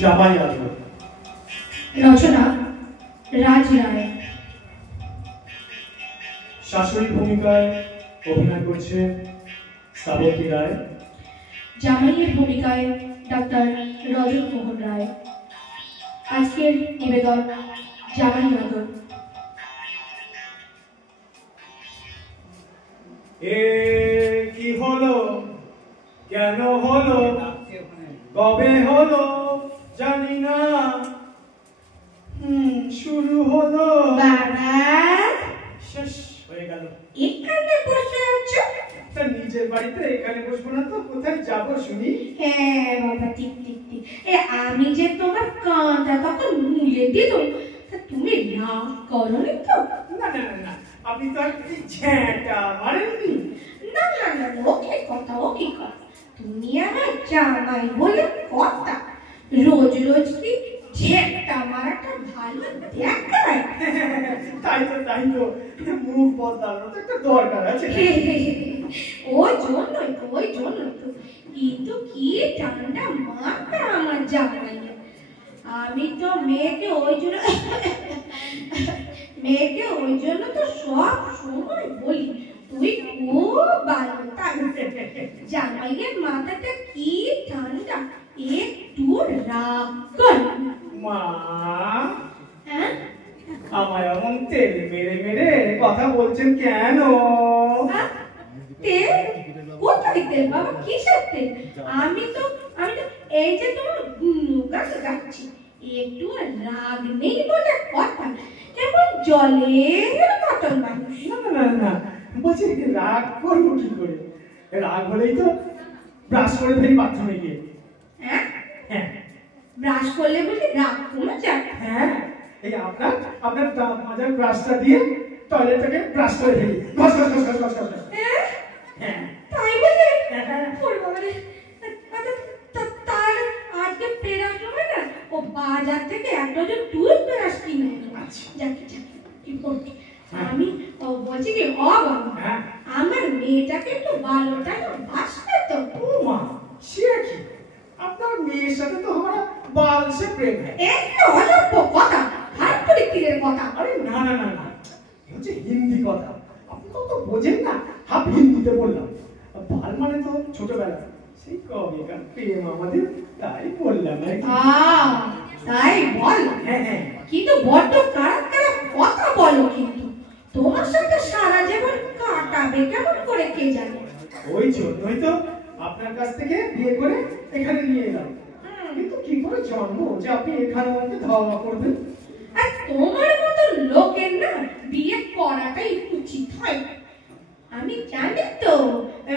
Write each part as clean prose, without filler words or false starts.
জামাই আদর। রচনা রাজ রায়। শাশুড়ি ভূমিকায় অভিনয় করছে শ্রাবন্তী রায়। জামাইয়ের ভূমিকায় ডাক্তার রজত মোহন রায়। আজকের নিবেদন জামাই আদর। এ কি হলো, কেন হলো, কবে হলো জানি না, শুরু হলো বাবা শেষ হয়ে গেল। এখানে বসে আছো? তা নিজের বাড়িতে এখানে বসবো না তো কোথায় যাবো শুনি? হ্যাঁ বাবা, ঠিক ঠিক ঠিক। আমি যে তোমার কাঁটা তখন মুলে দিলাম, তা তুমি রাগ করনি তো? না না না না, আপনি তো আর ঝ্যাঁটা মারেননি। না না না, ওকে কথা, ওকে কথা। তুমি আমার জামাই বলে কথা, রোজ রোজ কি ঝেঁটা মারাটা ভালো দেখায়? তাই তো তাই তো, মুখ বদলানো তো একটা দরকার আছে। ওই জন্যই তো, ওই জন্যই তো। কিন্তু কি ঠান্ডা মাথা আমার জামাই। আমি তো মেয়েকে ওই জন্য তো সব সময় বলি তুই খুব ভালো। জামাইয়ের মাথাটা কি ঠান্ডা, একটু রাগ কর। মা, হ্যাঁ, আমায় এমন তেল মেরে মেরে কথা বলছেন কেন? তেল কোথায়? তেল বাবা, কিসের তেল? আমি তো এই যে তোমার গুণগান গাচ্ছি, একটু রাগ নেই বলে কথা, কেমন জলের মতন মানুষ। না না না, বলছি রাগ করবো কি করে? রাগ হলেই তো ব্রাশ করে ফেলি বাথরুমে গিয়ে। হ্যাঁ, হ্যাঁ ব্রাশ করলে বলে রাগ কমে যায়? হ্যাঁ, এই আপনার দাঁত মাজার ব্রাশটা দিয়ে টয়লেটটাকে ব্রাশ করে ফেলি। ঘস ঘস ঘস ঘস ঘস ঘস। হ্যাঁ, তাই বলে? হ্যাঁ। ওরে বাবা রে। তার আজকে ফেরার সময় না ও বাজার থেকে এক ডজন টুথব্রাশ কিনে এলো। যাকে যাকে কি করবি? আমি বলছি কি, বাবা আমার মেয়েটাকে একটু ভালোটা বাসবে তো। ও মা, সে কি? আপনার মেয়ের সাথে তো আমার বাল সে প্রেম হয়। একটা অল্প কথা, হাত করে তীরের কথা। আরে না না না না, হচ্ছে হিন্দি কথা, আপনি তো বোঝেন না। হাফ হিন্দিতে বললাম। বাল মানে তো ছোটবেলা সেই কবেকার প্রেম আমাদের, তাই বললাম আর কি। তাই বল? হ্যাঁ হ্যাঁ। কিন্তু বড্ড খারাপ খারাপ কথা বলো, কিন্তু তোমার সাথে সারা জীবন কাটাবে কেমন করে কে জানে। ওই জন্যই তো আপনার কাছ থেকে বিয়ে করে এখানে নিয়ে এলাম। কিন্তু কি করে জানবো যে আপনি এখানে আমাকে ধাওয়া করবেন? আর তোমার মতো লোকের না বিয়ে করাটাই উচিত হয়। আমি জানি তো,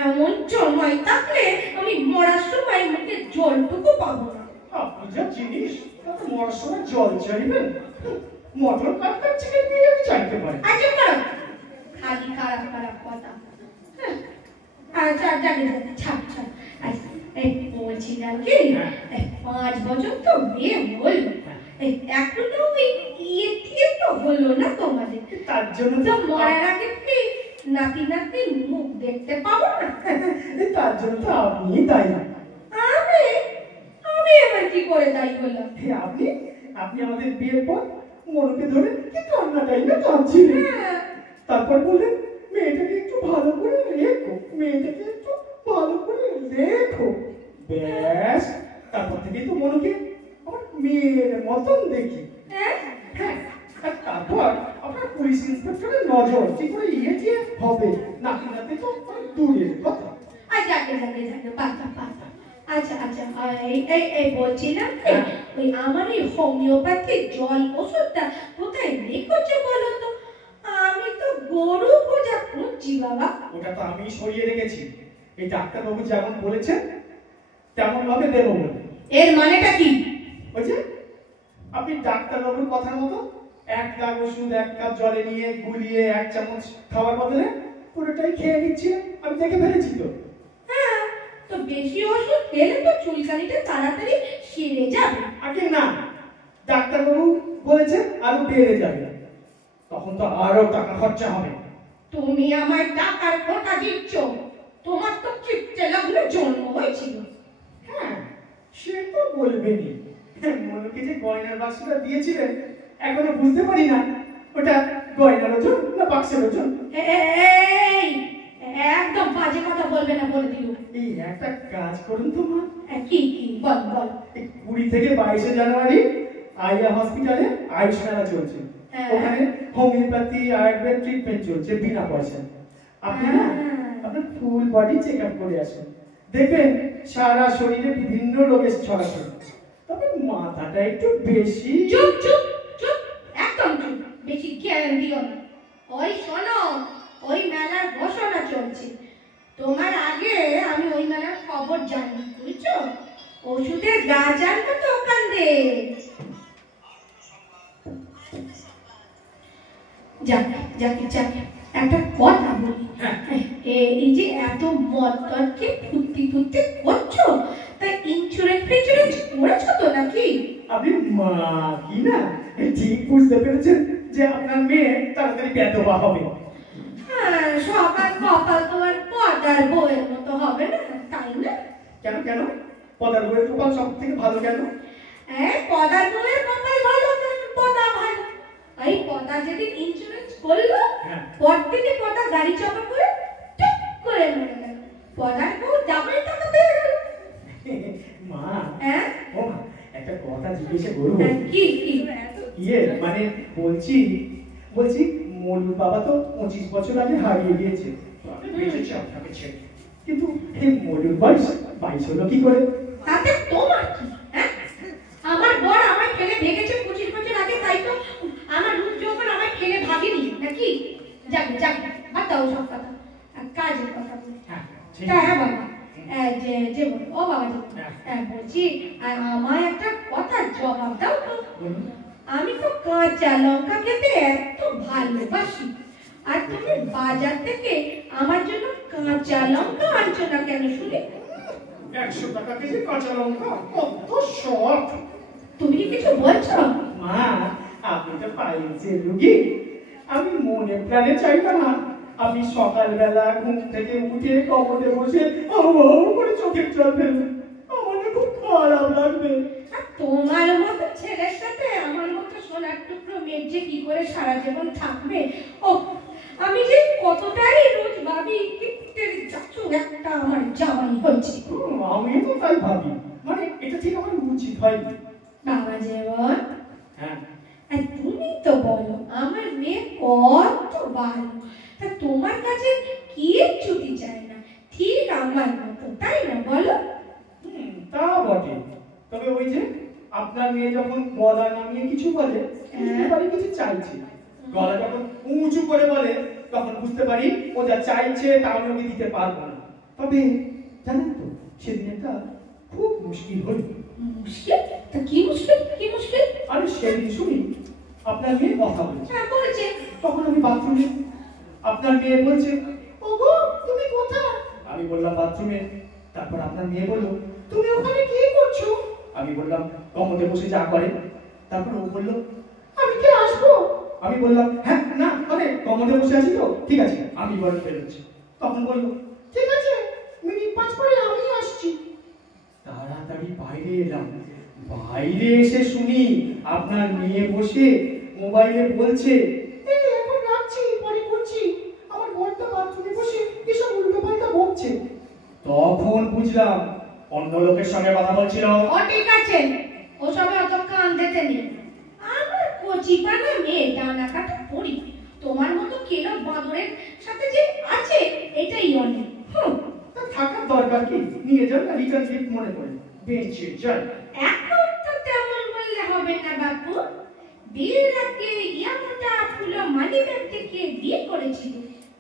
এমন সময় থাকলে আমি মরার সময় মুখে জলটুকু পাবো না। আপনি যা জিনিস, তাতে মরার সময় জল চাইবেন? মটর কাটকার চিকেন দিয়ে আমি চাইতে পারি। আচ্ছা করো, খালি খারাপ খারাপ কথা। আচ্ছা জানি জানি, ছাড় ছাড়। আচ্ছা বলছিলাম কি, 5 বছর তো বিয়ে হলো, এখনো ওই ইয়ে তো হলো না তোমাদের? তার জন্য তো মরার আগে কি নাতি নাতি মুখ দেখতে পাবো না? তার জন্য তো আপনি দায়ী। আমি আমি এবার কি করে দায়ী হলাম? আপনি আপনি আমাদের বিয়ের পর মনকে ধরে কি কান্নাটাই না কাঁদছিলেন। তারপর বললেন মেয়েটাকে একটু ভালো করে রেখো, মেয়েটাকে একটু ভালো করে রেখো। ব্যাস, তারপর থেকেই তো মনকে আমার মেয়ের মতন দেখি। হ্যাঁ, আর তারপর আপনার পুলিশ ইন্সপেক্টরের নজর কি করে ইয়ে দিয়ে হবে, নাকি নাতে তো দূরের কথা। আচ্ছা যাকে যাকে বাচ্চা বাচ্চা। আচ্ছা আচ্ছা, এই বলছিলাম ওই আমার এই হোমিওপ্যাথি জল ওষুধটা কোথায় রেখেছো বলো তো? আমি তো গরু খোঁজা খুঁজছি বাবা। ওটা তো আমি সরিয়ে রেখেছি, এই ডাক্তারবাবু যেমন বলেছেন তেমন ভাবে দেবো বলে। এর মানেটা কি? ওই যে আপনি ডাক্তারবাবুর কথার মতো 1 গ্লাস ওষুধ 1 কাপ জলে নিয়ে গুলিয়ে 1 চামচ খাওয়ার বদলে পুরোটাই খেয়ে নিচ্ছি। আমি দেখে ফেলেছি তো। হ্যাঁ, তো বেশি ওষুধ খেলে তো চুলকানিটা তাড়াতাড়ি সেরে যাবে। আগে না, ডাক্তারবাবু বলেছেন আরো বেড়ে যাবে, তখন তো আরো টাকা খরচা হবে। তুমি আমায় টাকার খোঁটা দিচ্ছ? তোমার তো চিত্তে লাগলে জন্ম হয়েছিল। হ্যাঁ, সে তো বলবেনই। মনুকে যে গয়নার বাক্সটা দিয়েছিলেন এখনো বুঝতে পারি না ওটা গয়নার ওজন না বাক্সের ওজন। এই একদম বাজে কথা বলবে না বলে দিল। এই একটা কাজ করুন তো মা। কি কি বল বল। 20 থেকে 22 জানুয়ারি আইয়া হসপিটালে আয়ুষ মেলা চলছে। ওখানে হোমিওপ্যাথি আয়ুর্বেদ ট্রিটমেন্ট চলছে বিনা পয়সায়। আপনি না আপনার ফুল বডি চেক আপ করে আসুন, দেখবেন সারা শরীরে বিভিন্ন রোগের ছড়াছড়ি। তবে মাথাটা একটু বেশি। চুপ চুপ চুপ, একদম চুপ, বেশি জ্ঞান দিও না। ওই শোনো, ওই মেলার ঘোষণা চলছে, তোমার আগে আমি ওই মেলার খবর জানি, বুঝছো? ওষুধের গাজার মতো ওখান দে। যাকে যাকে যাকে একটা কথা বলি, এই যে এত মদ টদকে ফুর্তি ফুর্তি করছো, তা ইন্স্যুরেন্স ফিন্স্যুরেন্স করেছো তো নাকি? আপনি মা কি না ঠিক বুঝতে পেরেছেন যে আপনার মেয়ে তাড়াতাড়ি বেদবা হবে। হ্যাঁ, সবার কপাল তোমার পদার বউয়ের মতো হবে না, তাই না? কেন কেন পদার বইয়ের কপাল সব থেকে ভালো কেন? পদার বউয়ের কপাল ভালো, পদা ভালো। এই পদা যেদিন ইন্স্যুরেন্স করলো, পরদিনই পদা গাড়ি চাপা করে টুক করে মরে গেল। পদার বউ ডাবল টাকা পেয়ে গেল। মা ও মা, একটা কথা জিজ্ঞেস করব। কি কি? মানে বলছি মলুর বাবা তো 25 বছর আগে হারিয়ে গিয়েছে, বেঁচেছে আপনাকে ছেড়ে, কিন্তু এই মলুর বয়স 22 হলো কি করে? তাতে তোমার কি? আমার বর আমায় ফেলে ভেগেছে 25 বছর আগে, তাই তো আমার রূপ যৌবন আমায় ফেলে ভাগেনি নাকি? যাকে যাকে বাদ দাও সব কথা, কাজের কথা বলি। হ্যাঁ বাবা, যে বলো, ও বাবা বলছি আমায় একটা কথার জবাব দাও তো। আমি তো কাঁচা লঙ্কা খেতে এত ভালোবাসি, আর তুমি বাজার থেকে আমার জন্য কাঁচা লঙ্কা আনছো না কেন শুনি? 100 টাকা কেজি কাঁচা লঙ্কা, কত শখ! তুমি কি কিছু বলছো? মা, আপনি তো পাইলসের রুগী, আমি মনে প্রাণে চাইব না আপনি সকালবেলা ঘুম থেকে উঠে কবরে বসে করে চোখের জল ফেলবেন। আমার খুব খারাপ লাগবে। তোমার মতো ছেলের সাথে আমার মতো সোনার টুকরো মেয়ে যে কি করে সারা জীবন থাকবে। ও আমি যে কতটাই রোজ ভাবি চাচু একটা আমার জামাই হয়েছে। আমি তো তাই ভাবি, মানে এটা ঠিক আমার উচিত হয়নি। বাবা যেমন, হ্যাঁ, তুমি তো বলো আমার মেয়ে কত ভালো, তা তোমার কাছে কি ছুটি চায় না, ঠিক আমার মতো, তাই না বলো? তা বটে। তবে ওই যে আপনার মেয়ে যখন গলা নামিয়ে কিছু বলে বুঝতে পারি কিছু চাইছে, গলা যখন উঁচু করে বলে তখন বুঝতে পারি ও যা চাইছে তা আমি ওকে দিতে পারবো না। তবে জানেন তো সেদিন একটা খুব মুশকিল হল। মুশকিল? তা কি মুশকিল? কি মুশকিল? আরে সেদিন শুনি আপনার মেয়ে কথা বলছে। হ্যাঁ বলছে। তখন আমি বাথরুমে, আপনার মেয়ে বলছে ওগো তুমি কোথায়? আমি বললাম বাথরুমে। তারপর আপনার মেয়ে বলল তুমি ওখানে কি করছো? আমি বললাম কমোডে বসে যা করে। তারপর ও বলল আমি কি আসবো? আমি বললাম হ্যাঁ না মানে কমোডে বসে আছি তো, ঠিক আছে আমি বলে বেরোচ্ছি। তখন বলল ঠিক আছে মিনিট 5 পরে আমি আসছি। তাড়াতাড়ি বাইরে এলাম। বাইরে এসে শুনি আপনার মেয়ে বসে মোবাইলে বলছে এই এখন রাখছি পরে করছি, আমার বড়টা বাথরুমে বসে এসব উল্টোপাল্টা বকছে। তখন বুঝলাম অন্য লোকের সঙ্গে কথা বলছিল। ও ঠিক আছে, ও সবে অত কান দিতে নেই। আমার কচিপানা মেয়ে ডানা কাটা পড়ি, তোমার মতো কেলো বাঁদরের সাথে যে আছে এটাই অনেক। তা থাকার দরকার কি, নিয়ে যান না রিটার্ন গিফট মনে করে বেঁচে যান। এখন তো তেমন বললে হবে না বাপু, বিয়ের আগে ইয়ামটা ফুলো মানি ব্যাগ থেকে বিয়ে করেছিল,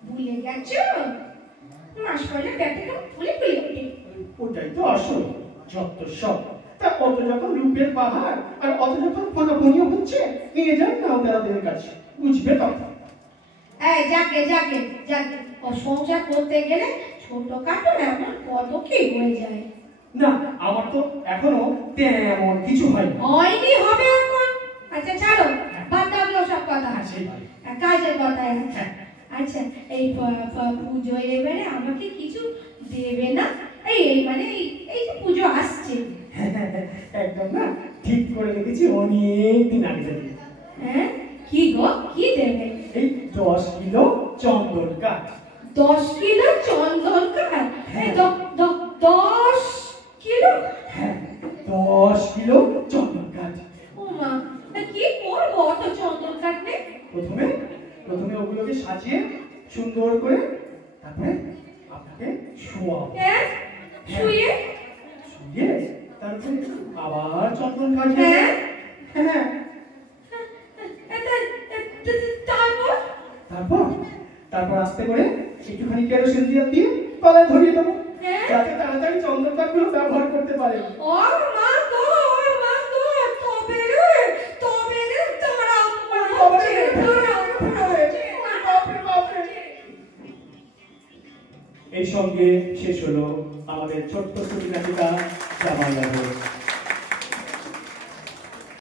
ভুলে গেছো? মাস পরে ব্যাগটা ফুলে ফুলে ওঠে। ওটাই তো আসল যত সব। তা অত যখন রূপের পাহাড় আর অত যখন ফোনাফোনিও হচ্ছে, নিয়ে যান না ওদের কাছে, বুঝবে তখন। যাকে যাকে যাকে ও সংসার করতে গেলে ছোটখাটো এমন কত কি হয়ে যায়। না আমার তো এখনো তেমন কিছু হয়নি। হয়নি, হবে এখন। আচ্ছা ছাড়ো, বাদ দাও সব কথা, কাজের কথা। আচ্ছা এই পুজো এবারে আমাকে কিছু দেবে না? এই মানে এই যে পুজো আসছে। সব না ঠিক করে রেখেছি অনেক দিন আগে থেকে। হ্যাঁ, কি গো, কি দেবে? এই 10 কিলো চন্দন কাঠ। 10 কিলো চন্দন কাঠ? হ্যাঁ। 10 কিলো? হ্যাঁ, 10 কিলো চন্দন কাঠ। ও মা, কি করবো অত চন্দন কাঠ নিয়ে? প্রথমে ওগুলোকে সাজিয়ে সুন্দর করে তারপরে আপনাকে শোয়াবো। হ্যাঁ, শুয়ে? শুয়ে তারপরে আবার চন্দন কাঠ। হ্যাঁ। হ্যাঁ, তারপর? তারপর আস্তে করে একটুখানি কেরোসিন দিয়ে তলায় ধরিয়ে দেবো, হ্যাঁ। যাতে তাড়াতাড়ি চন্দন কাঠগুলো ব্যবহার করতে পারে। ও মা গো, তবে রে, দাঁড়াও, এই সঙ্গে শেষ হলো আমাদের ছোট্ট ছবি নাটিকা জামাই বাবু।